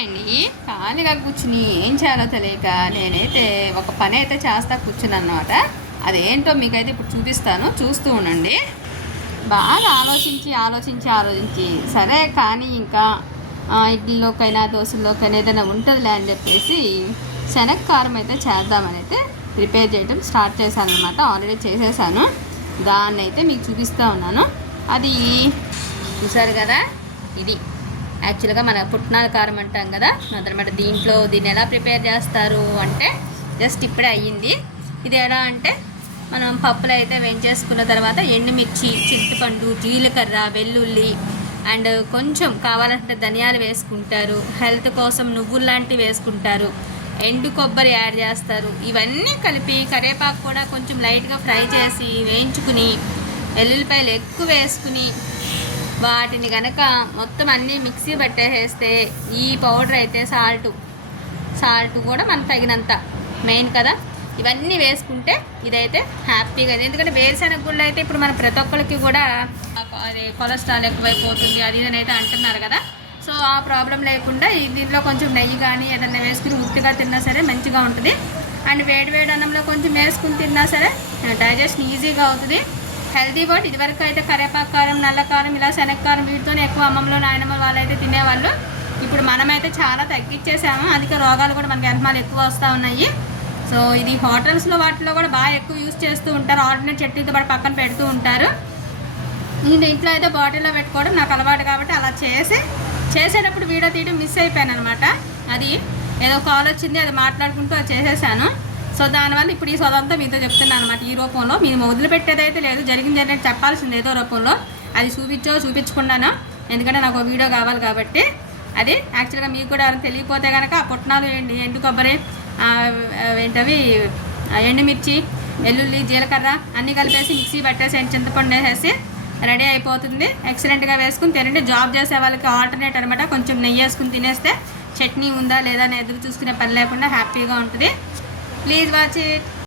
అండి ఖాళీగా కూర్చుని ఏం చేయాలో తెలియక నేనైతే ఒక పని అయితే చేస్తా కూర్చుని అన్నమాట. అదేంటో మీకైతే ఇప్పుడు చూపిస్తాను, చూస్తూ ఉండండి. బాగా ఆలోచించి సరే కానీ ఇంకా ఇడ్లీలోకైనా దోశల్లోకైనా ఏదైనా ఉంటుందిలే అని చెప్పేసి శనగకారం అయితే చేద్దామని అయితే ప్రిపేర్ చేయడం స్టార్ట్ చేశాను అనమాట. ఆల్రెడీ చేసేసాను, దాన్ని అయితే మీకు చూపిస్తూ ఉన్నాను. అది చూసారు కదా, ఇది యాక్చువల్గా మన పుట్నాల కారం అంటాం కదా అదనమాట. దీన్ని ఎలా ప్రిపేర్ చేస్తారు అంటే జస్ట్ ఇప్పుడే అయ్యింది. ఇది ఎలా అంటే మనం పప్పులు అయితే వేయించేసుకున్న తర్వాత ఎండుమిర్చి, చింతపండు, జీలకర్ర, వెల్లుల్లి అండ్ కొంచెం కావాలంటే ధనియాలు వేసుకుంటారు, హెల్త్ కోసం నువ్వులు లాంటివి వేసుకుంటారు, ఎండు కొబ్బరి యాడ్ చేస్తారు. ఇవన్నీ కలిపి కరివేపాకు కూడా కొంచెం లైట్గా ఫ్రై చేసి వేయించుకుని వెల్లుల్లిపాయలు ఎక్కువ వేసుకుని వాటిని కనుక మొత్తం అన్నీ మిక్సీ పట్టేసేస్తే ఈ పౌడర్ అయితే సాల్ట్ కూడా మనకు తగినంత మెయిన్ కదా, ఇవన్నీ వేసుకుంటే ఇదైతే హ్యాపీగా. ఎందుకంటే వేరుశనగ గుళ్ళు అయితే ఇప్పుడు మన ప్రతి ఒక్కరికి కూడా అది కొలెస్ట్రాల్ ఎక్కువైపోతుంది అది ఇదని అయితే అంటున్నారు కదా. సో ఆ ప్రాబ్లం లేకుండా దీంట్లో కొంచెం నెయ్యి కానీ ఏదైనా వేసుకుని ఉత్తిగా తిన్నా సరే మంచిగా ఉంటుంది. అండ్ వేడి అన్నంలో కొంచెం వేసుకుని తిన్నా సరే డైజెషన్ ఈజీగా అవుతుంది, హెల్తీ ఫుడ్. ఇదివరకు అయితే కరివేపాకు కారం, నల్ల కారం, ఇలా శనగకారం వీటితోనే ఎక్కువ అమ్మమ్మలో నాయనమ్మ వాళ్ళు అయితే తినేవాళ్ళు. ఇప్పుడు మనమైతే చాలా తగ్గించేసాము, అధిక రోగాలు కూడా మనకి ఎంతమాలు ఎక్కువ వస్తూ ఉన్నాయి. సో ఇది హోటల్స్లో వాటిలో కూడా బాగా ఎక్కువ యూజ్ చేస్తూ ఉంటారు, ఆర్డినరీ చట్నీతో పాటు పక్కన పెడుతూ ఉంటారు. నేను ఇంట్లో అయితే బాటిల్లో పెట్టుకోవడం నాకు అలవాటు కాబట్టి అలా చేసేటప్పుడు వీడియో తీయడం మిస్ అయిపోయాను అనమాట. అది ఏదో కాల్ వచ్చింది, అది మాట్లాడుకుంటూ అది చేసేసాను. సో దానివల్ల ఇప్పుడు ఈ సొదంతా మీతో చెప్తున్నాను అనమాట. ఈ రూపంలో మీరు వదిలిపెట్టేదైతే లేదు, జరిగింది చెప్పాల్సింది ఏదో రూపంలో. అది చూపించుకున్నాను ఎందుకంటే నాకు ఒక వీడియో కావాలి కాబట్టి. అది యాక్చువల్గా మీకు కూడా ఎవరైనా తెలియకపోతే కనుక ఆ పుట్నాలు ఎండు కొబ్బరి, ఏంటవి ఎండుమిర్చి, వెల్లుల్లి, జీలకర్ర అన్నీ కలిపేసి మిక్సీ పట్టేసి చింతపండు వేసేసి రెడీ అయిపోతుంది. ఎక్సలెంట్గా వేసుకుని తినండి. జాబ్ చేసే వాళ్ళకి ఆల్టర్నేట్ అనమాట. కొంచెం నెయ్యి వేసుకుని తినేస్తే చట్నీ ఉందా లేదా అని ఎదురు చూసుకునే పని లేకుండా హ్యాపీగా ఉంటుంది. Please watch it.